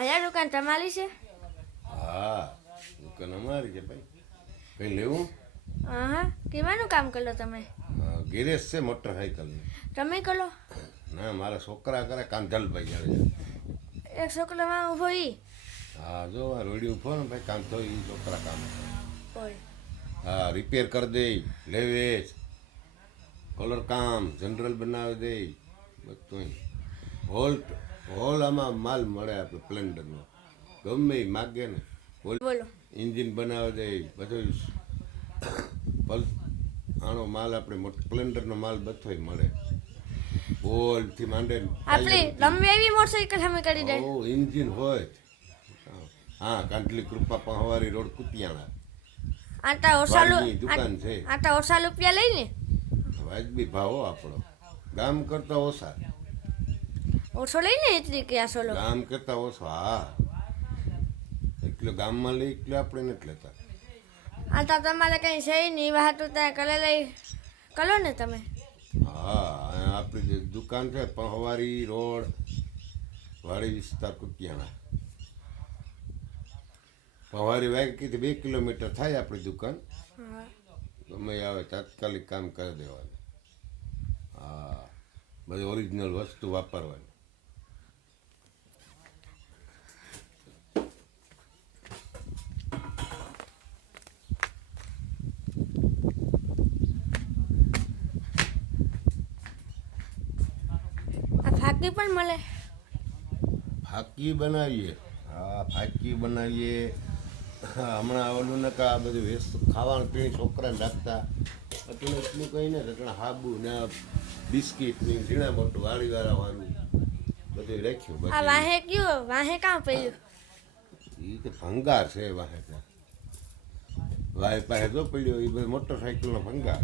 ભાયા દુકાન તમારી છે? હા દુકાન અમારી છે ભાઈ. કઈ લેવું? હા, કેવાનું કામ કરો તમે? ગેરેજ છે મોટરસાઇકલની. તમે કરો? ના મારા છોકરા કરે કાંધલભાઈ આવે. એક છોકરામાં ઊભો ઈ? હા જો આ રોડી ઉભો ને ભાઈ કાંધો એ છોકરા કામ. ઓય. હા રિપેર કરી દે, લેવેચ, કલર કામ, જનરલ બનાવી દે, બધું હોલ આમાં માલ મળે આપણે સ્પ્લેન્ડરનો ગમે એ માગે ને બોલો. એન્જિન બનાવી દે બધું આનો માલ આપણે સ્પ્લેન્ડરનો માલ બધો મળે. બોલથી માંડે આપણી લંબી એવી મોટરસાઇકલ અમે કરી દે. ઓ એન્જિન હોય. હા કાંઠલી કૃપા પહવારી રોડ કુતિયાણા. આટા ઓસાલુ દુકાન છે. આટા ઓસા રૂપિયા લઈને વાજબી ભાવ આપણો ગામ કરતા ઓછા. ઓછો લઈને એટલી કે આસોલો ગામ કરતા ઓછો. હા એટલો ગામમાં લઈ એટલો આપણે નથી લેતા. આટા તમારે કઈ છે નહીં વાહતું ત્યાં કલે લઈ કરો ને તમે. હા આપણી જે દુકાન છે પહવારી રોડ વાડી વિસ્તાર કુતિયાણા. પહવારી વાગીથી 2 કિલોમીટર થાય આપણી દુકાન. ગમે આવે તાત્કાલિક કામ કરી દેવાનું. હા બધી ઓરિજિનલ વસ્તુ વાપરવાની. આ ફાકી પણ મળે? ફાકી બનાવીએ. હા ફાકી બનાવીએ. હમણાં ઓલું ને આ બધું વેસ્ટ ખાવાનું પીણી છોકરાને રાખતા એટલું એટલું કંઈ ને એટલે હાબુ ને બિસ્કીટ ને ઝીણા મોટું વાળીવાળાવાનું બધું રાખ્યું. આ વાહે કયો વાહે કાં પડ્યું? એ તો ભંગાર છે વાહે. વાહે પાસે જો પડ્યો એ બધું મોટરસાઇકલનો ભંગાર.